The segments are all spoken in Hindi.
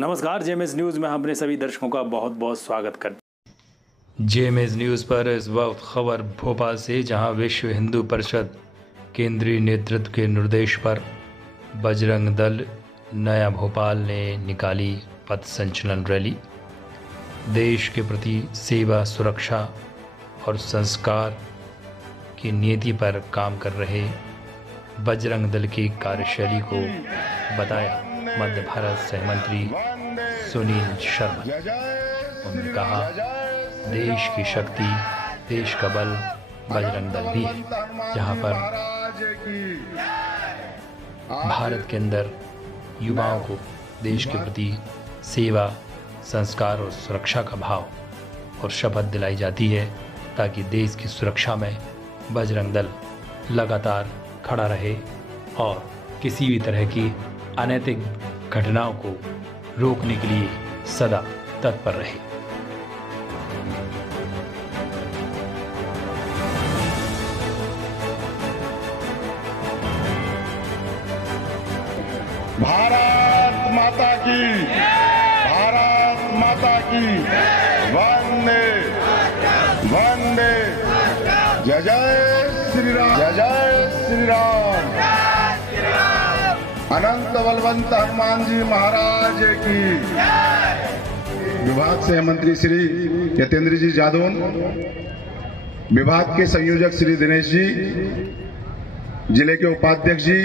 नमस्कार, जेएमएस न्यूज़ में अपने सभी दर्शकों का बहुत बहुत स्वागत करते हैं। जेएमएस न्यूज़ पर इस वक्त खबर भोपाल से, जहां विश्व हिंदू परिषद केंद्रीय नेतृत्व के निर्देश पर बजरंग दल नया भोपाल ने निकाली पथ संचलन रैली। देश के प्रति सेवा, सुरक्षा और संस्कार की नीति पर काम कर रहे बजरंग दल की कार्यशैली को बताया मध्य भारत सह मंत्री सुनील शर्मा। उन्होंने कहा, देश की शक्ति, देश का बल बजरंग दल भी है, जहां पर भारत के अंदर युवाओं को देश के प्रति सेवा, संस्कार और सुरक्षा का भाव और शपथ दिलाई जाती है, ताकि देश की सुरक्षा में बजरंग दल लगातार खड़ा रहे और किसी भी तरह की अनैतिक घटनाओं को रोकने के लिए सदा तत्पर रहे। भारत माता की, भारत माता की, वंदे वंदे, जय जय श्री राम, जय जय श्री राम। अनंत बलवंत हनुमान जी महाराज की। विभाग से मंत्री श्री यतेंद्र जी जादौन, विभाग के संयोजक श्री दिनेश जी, जिले के उपाध्यक्ष जी,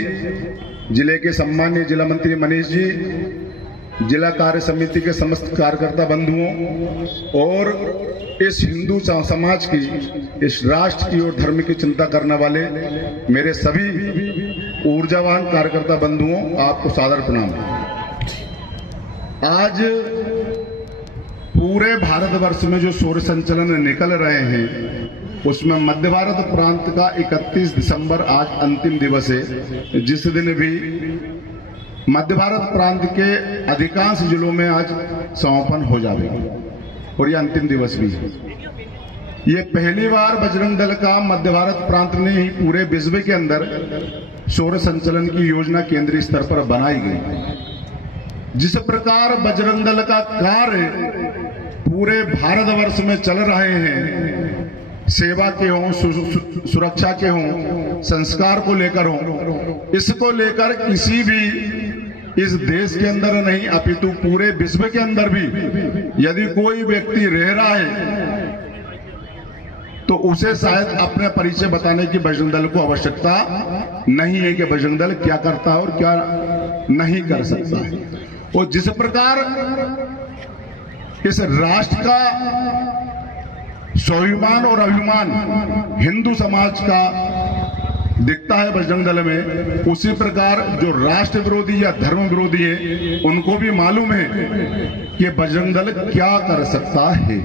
जिले के सम्मान्य जिला मंत्री मनीष जी, जिला कार्य समिति के समस्त कार्यकर्ता बंधुओं और इस हिंदू समाज की, इस राष्ट्र की और धर्म की चिंता करने वाले मेरे सभी ऊर्जावान कार्यकर्ता बंधुओं, आपको सादर प्रणाम। आज पूरे भारतवर्ष में जो सूर्य संचलन निकल रहे हैं, उसमें मध्य भारत प्रांत का 31 दिसंबर आज अंतिम दिवस है, जिस दिन भी मध्य भारत प्रांत के अधिकांश जिलों में आज समापन हो जाएगा और यह अंतिम दिवस भी है। ये पहली बार बजरंग दल का मध्य भारत प्रांत में ही पूरे विश्व के अंदर सूर्य संचलन की योजना केंद्रीय स्तर पर बनाई गई। जिस प्रकार बजरंग दल का कार्य पूरे भारतवर्ष में चल रहे हैं, सेवा के हों, सुरक्षा के हों, संस्कार को लेकर हों, इसको लेकर किसी भी इस देश के अंदर नहीं अपितु पूरे विश्व के अंदर भी यदि कोई व्यक्ति रह रहा है तो उसे शायद अपने परिचय बताने की बजरंग दल को आवश्यकता नहीं है कि बजरंग दल क्या करता है और क्या नहीं कर सकता है। और जिस प्रकार इस राष्ट्र का स्वाभिमान और अभिमान हिंदू समाज का दिखता है बजरंग दल में, उसी प्रकार जो राष्ट्र विरोधी या धर्म विरोधी है, उनको भी मालूम है कि बजरंग दल क्या कर सकता है।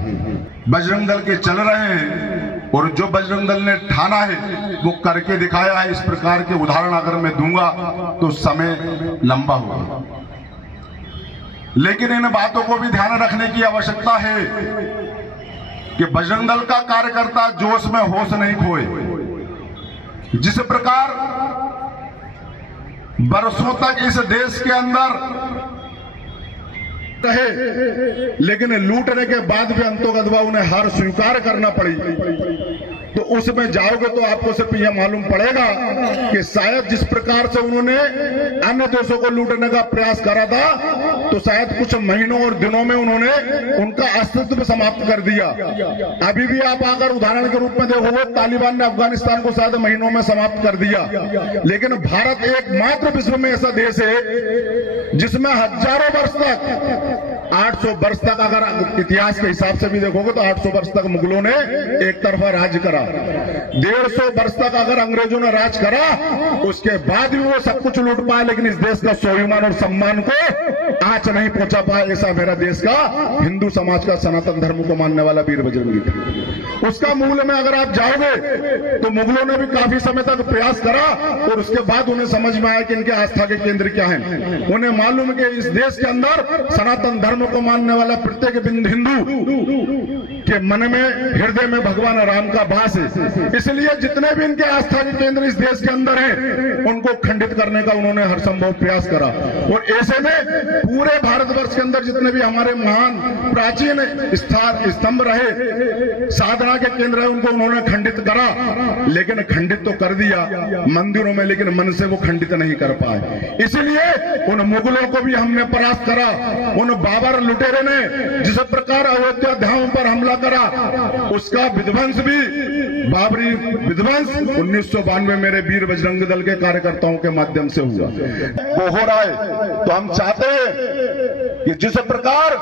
बजरंग दल के चल रहे हैं और जो बजरंग दल ने ठाना है वो करके दिखाया है। इस प्रकार के उदाहरण अगर मैं दूंगा तो समय लंबा होगा, लेकिन इन बातों को भी ध्यान रखने की आवश्यकता है कि बजरंग दल का कार्यकर्ता जोश में होश नहीं खोए। जिस प्रकार बरसों तक इस देश के अंदर रहे, लेकिन लूटने के बाद भी अंतोगत्वा उन्हें हार स्वीकार करना पड़ी, तो उसमें जाओगे तो आपको सिर्फ यह मालूम पड़ेगा कि शायद जिस प्रकार से उन्होंने अन्य देशों को लूटने का प्रयास करा था, तो शायद कुछ महीनों और दिनों में उन्होंने उनका अस्तित्व समाप्त कर दिया। अभी भी आप अगर उदाहरण के रूप में देखोगे, तालिबान ने अफगानिस्तान को शायद महीनों में समाप्त कर दिया, लेकिन भारत एकमात्र विश्व में ऐसा देश है जिसमें हजारों वर्ष तक, 800 वर्ष तक अगर इतिहास के हिसाब से भी देखोगे तो 800 वर्ष तक मुगलों ने एक तरफा राज करा, 150 वर्ष तक अगर अंग्रेजों ने राज करा, उसके बाद भी वो सब कुछ लूट पाए, लेकिन इस देश का स्वाभिमान और सम्मान को आंच नहीं पहुंचा पाए। ऐसा मेरा देश का हिंदू समाज का सनातन धर्म को मानने वाला वीर बजरंगी था। उसका मूल में अगर आप जाओगे तो मुगलों ने भी काफी समय तक प्रयास करा और उसके बाद उन्हें समझ में आया कि इनके आस्था के केंद्र क्या हैं। उन्हें मालूम है कि इस देश के अंदर सनातन धर्म को मानने वाला प्रत्येक हिंदू कि मन में हृदय में भगवान राम का वास है। इसलिए जितने भी इनके आस्था के केंद्र इस देश के अंदर हैं, उनको खंडित करने का उन्होंने हर संभव प्रयास करा। और ऐसे में पूरे भारतवर्ष के अंदर जितने भी हमारे महान प्राचीन स्तंभ रहे, साधना के केंद्र है, उनको उन्होंने खंडित करा। लेकिन खंडित तो कर दिया मंदिरों में, लेकिन मन से वो खंडित नहीं कर पाए। इसलिए उन मुगलों को भी हमने परास्त करा। उन बाबर लुटेरे ने जिस प्रकार अयोध्या धाम पर हमला करा, उसका विध्वंस भी, बाबरी विध्वंस 1992 मेरे वीर बजरंग दल के कार्यकर्ताओं के माध्यम से हुआ। वो हो रहा है तो हम चाहते हैं कि जिस प्रकार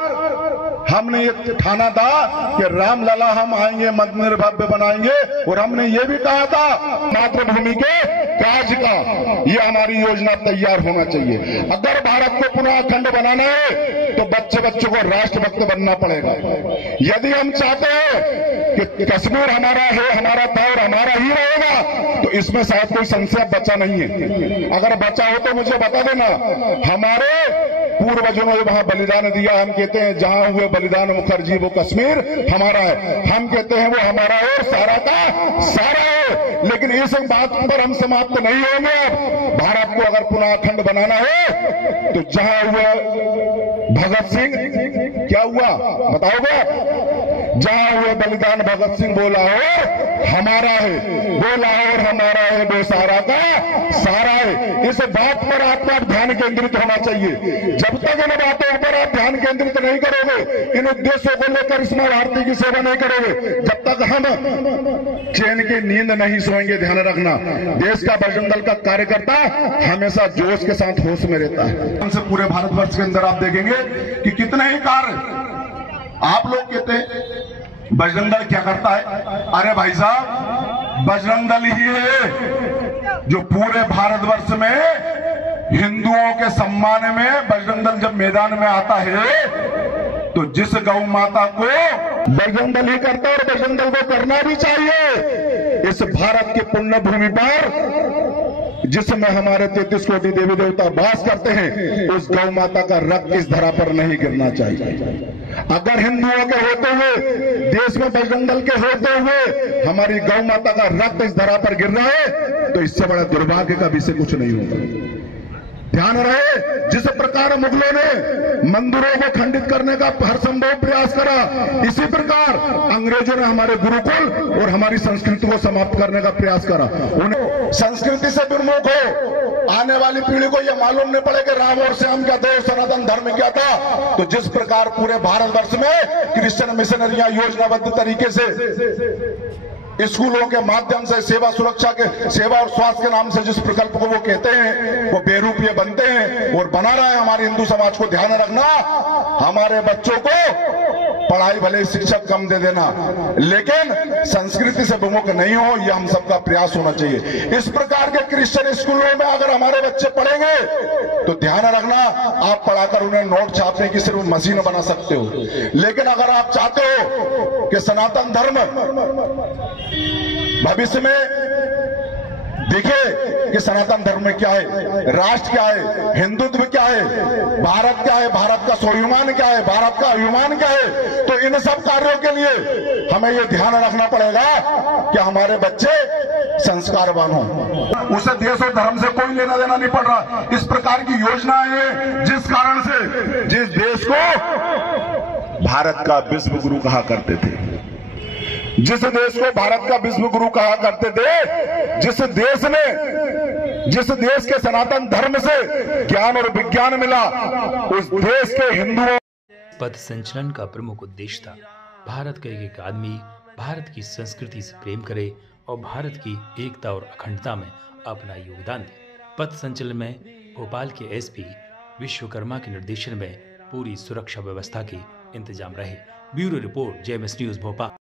हमने ये ठाना था कि रामलला हम आएंगे, मंदिर भव्य बनाएंगे, और हमने ये भी कहा था मातृभूमि के काज का ये हमारी योजना तैयार होना चाहिए। अगर भारत को पुनः अखंड बनाना है तो बच्चों को राष्ट्रभक्त बनना पड़ेगा। यदि हम चाहते हैं कि कश्मीर हमारा है, हमारा था और हमारा ही रहेगा, तो इसमें शायद कोई संशय बचा नहीं है। अगर बचा हो तो मुझे बता देना। हमारे पूर्वजों ने वहां बलिदान दिया, हम कहते हैं जहां हुए बलिदान मुखर्जी वो कश्मीर हमारा है। हम कहते हैं वो हमारा है, सारा का सारा है। लेकिन इस बात पर हम समाप्त नहीं होंगे। अब भारत को अगर पुनः अखंड बनाना है तो जहां हुए भगत सिंह, क्या हुआ बताओगे? जहां हुए बलिदान भगत सिंह बोला हो हमारा है, वो लाहौर हमारा है, वो सारा का सारा है। इस बात पर आपका ध्यान केंद्रित होना चाहिए। जब तक इन बातों पर आप ध्यान केंद्रित नहीं करोगे, इन उद्देश्यों को लेकर इस मां भारती की सेवा नहीं करोगे, जब तक हम चैन की नींद नहीं सोएंगे। ध्यान रखना, देश का बजरंग दल का कार्यकर्ता हमेशा जोश के साथ होश में रहता है। हमसे पूरे भारतवर्ष के अंदर आप देखेंगे कि कितने ही कार्य आप लोग कहते हैं बजरंग दल क्या करता है। अरे भाई साहब, बजरंग दल ही है जो पूरे भारतवर्ष में हिंदुओं के सम्मान में बजरंग दल जब मैदान में आता है तो जिस गौ माता को बजरंग दल ही करता है और बजरंग दल को करना भी चाहिए। इस भारत की पुण्य भूमि पर जिसमें हमारे 33 कोटि देवी देवता वास करते हैं, उस गौ माता का रक्त इस धरा पर नहीं गिरना चाहिए। अगर हिंदुओं के होते हुए, देश में बजरंग दल के होते हुए हमारी गौ माता का रक्त इस धरा पर गिर रहा है तो इससे बड़ा दुर्भाग्य का विषय कुछ नहीं होगा। ध्यान रहे, जिस प्रकार मुगलों ने मंदिरों को खंडित करने का हर संभव प्रयास करा, इसी प्रकार अंग्रेजों ने हमारे गुरुकुल और हमारी संस्कृति को समाप्त करने का प्रयास करा। उन्हें संस्कृति से विमुख हो, आने वाली पीढ़ी को यह मालूम नहीं पड़े कि राम और श्याम क्या थे, सनातन धर्म क्या था। तो जिस प्रकार पूरे भारतवर्ष में क्रिश्चियन मिशनरियां योजनाबद्ध तरीके से स्कूलों के माध्यम से सेवा सुरक्षा के, सेवा और स्वास्थ्य के नाम से जिस प्रकल्प को वो कहते हैं, वो बेरूपीय बनते हैं और बना रहा है हमारे हिंदू समाज को। ध्यान रखना, हमारे बच्चों को पढ़ाई भले शिक्षक कम दे देना, लेकिन संस्कृति से विमुख नहीं हो, यह हम सबका प्रयास होना चाहिए। इस प्रकार के क्रिश्चियन स्कूलों में अगर हमारे बच्चे पढ़ेंगे तो ध्यान रखना, आप पढ़ाकर उन्हें नोट छापने की सिर्फ मशीन बना सकते हो। लेकिन अगर आप चाहते हो कि सनातन धर्म भविष्य में दिखे कि सनातन धर्म में क्या है, राष्ट्र क्या है, हिंदुत्व क्या है, भारत क्या है, भारत का स्वाभिमान क्या है, भारत का अभिमान क्या है, तो इन सब कार्यों के लिए हमें यह ध्यान रखना पड़ेगा कि हमारे बच्चे संस्कारवान हों। उसे देश और धर्म से कोई लेना देना नहीं पड़ रहा। इस प्रकार की योजना है जिस कारण से जिस देश को भारत का विश्व गुरु कहा करते थे, जिस देश को भारत का विश्व गुरु कहा करते थे, जिस देश के सनातन धर्म से ज्ञान और विज्ञान मिला, उस देश के हिंदुओं। पथ संचलन का प्रमुख उद्देश्य था भारत का एक आदमी भारत की संस्कृति से प्रेम करे और भारत की एकता और अखंडता में अपना योगदान दे। पथ संचलन में भोपाल के एसपी विश्वकर्मा के निर्देशन में पूरी सुरक्षा व्यवस्था के इंतजाम रहे। Bureau report, JMS news Bhopal.